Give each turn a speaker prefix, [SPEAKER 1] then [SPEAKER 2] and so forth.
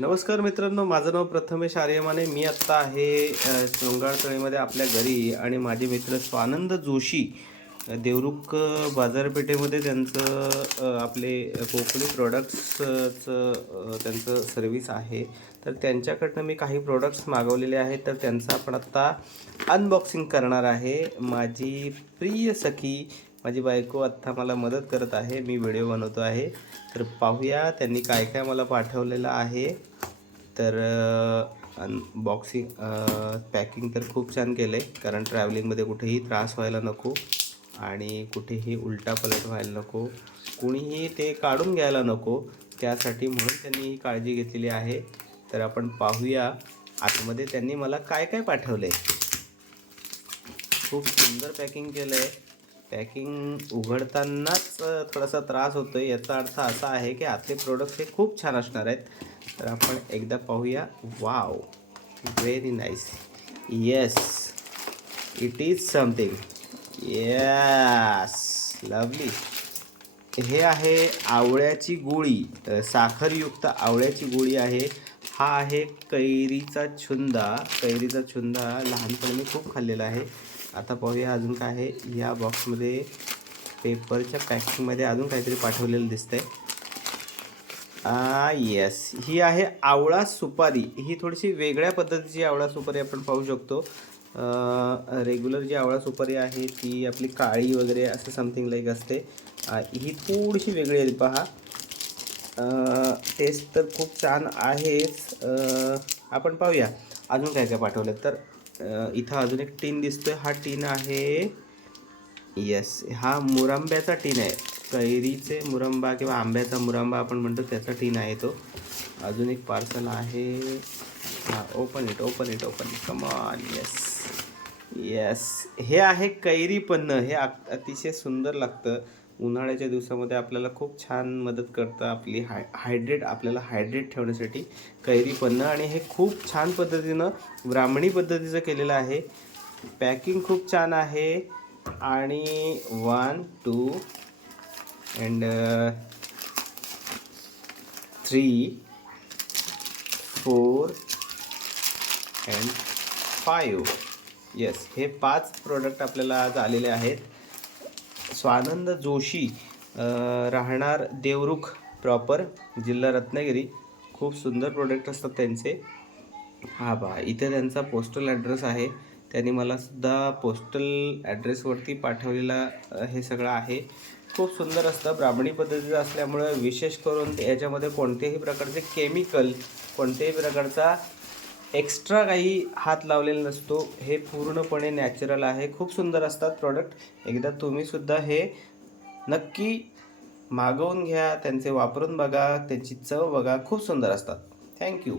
[SPEAKER 1] नमस्कार मित्रांनो माझं नाव प्रथमेश आर्यमाने. मी आत्ता आहे चोंगाळतळीमध्ये आपल्या घरी आणि माझे मित्र स्वानंद जोशी देवरुख बाजारपेठेमध्ये त्यांचं आपले कोकणी प्रोडक्ट्सचं त्यांचं सर्विस आहे. तर त्यांच्याकडनं मी काही प्रोडक्ट्स मागवलेले आहेत. तर त्यांचं आपण आत्ता अनबॉक्सिंग करणार आहे. माझी प्रिय सखी माझी बायको आत्ता मला मदत करत आहे मी व्हिडिओ बनवतो आहे. तर पाहूया त्यांनी काय काय मला पाठवलेलं आहे. तर बॉक्सिंग पॅकिंग तर खूप छान केलं आहे कारण ट्रॅव्हलिंगमध्ये कुठेही त्रास व्हायला नको आणि कुठेही उलटा पलट व्हायला नको. कुणीही ते काढून घ्यायला नको. त्यासाठी म्हणून त्यांनी ही काळजी घेतलेली आहे. तर आपण पाहूया आतमध्ये त्यांनी मला काय काय पाठवलं आहे खूप सुंदर पॅकिंग केलं आहे पॅकिंग उघडतानाच थोडासा त्रास होतो आहे याचा अर्थ असा आहे की आतले प्रोडक्ट हे खूप छान असणार आहेत. तर आपण एकदा पाहूया. Wow very nice yes it is something yes lovely हे आहे आवळ्याची गोळी. साखरयुक्त आवळ्याची गोळी आहे. हा आहे कैरीचा छुंदा. कैरीचा छुंदा लहानपणी खूप खाल्लेला आहे. आता पाहूया अजून काय आहे. या बॉक्समध्ये पेपरच्या पॅकिंगमध्ये अजून काहीतरी पाठवलेलं दिसतंय. आ येस ही आहे आवळा सुपारी. ही थोडीशी वेगळ्या पद्धतीची आवळा सुपारी आपण पाहू शकतो. रेग्युलर जी आवळा सुपारी आहे ती आपली काळी वगैरे असं समथिंग लाईक असते. ही थोडीशी वेगळी आहे पहा. टेस्ट तर खूप छान आहेच. आपण पाहूया. अजून काय काय पाठवलं तर इथं अजून एक टीन दिसतोय. हा टीन आहे. येस हा मुरंब्याचा टीन आहे. कैरीचे मुरंबा किंवा आंब्याचा मुरंबा आपण म्हणतो त्याचा टीन आहे तो. अजून एक पार्सल आहे. हा open it open it open it come on yes yes हे आहे कैरी पन्नं. हे अतिशय सुंदर लागतं. उन्हाळ्याच्या दिवसामध्ये आपल्याला खूप छान मदत करतं आपली हाय हायड्रेट आपल्याला हायड्रेट ठेवण्यासाठी कैरी पन्नं आणि हे खूप छान पद्धतीनं ब्राह्मणी पद्धतीचं केलेलं आहे. पॅकिंग खूप छान आहे. आणि one two and three four and five. Yes हे पाच प्रोडक्ट आपल्याला आज आलेले आहेत. स्वानंद जोशी राहणार देवरुख प्रॉपर जिल्हा रत्नागिरी. खूप सुंदर प्रोडक्ट असतात त्यांचे. हा बा इथे त्यांचा पोस्टल ॲड्रेस आहे. त्यांनी मला सुद्धा पोस्टल ॲड्रेसवरती पाठवलेला हे सगळं आहे. खूप सुंदर असतं. ब्राह्मणी पद्धतीचं असल्यामुळं विशेष करून याच्यामध्ये कोणत्याही प्रकारचे केमिकल कोणत्याही प्रकारचा एक्स्ट्रा काही हात लावलेला नसतो. हे पूर्णपणे नॅचरल आहे. खूप सुंदर असतात प्रॉडक्ट एकदा तुम्हीसुद्धा हे नक्की मागवून घ्या. त्यांचे वापरून बघा. त्यांची चव बघा. खूप सुंदर असतात. थँक्यू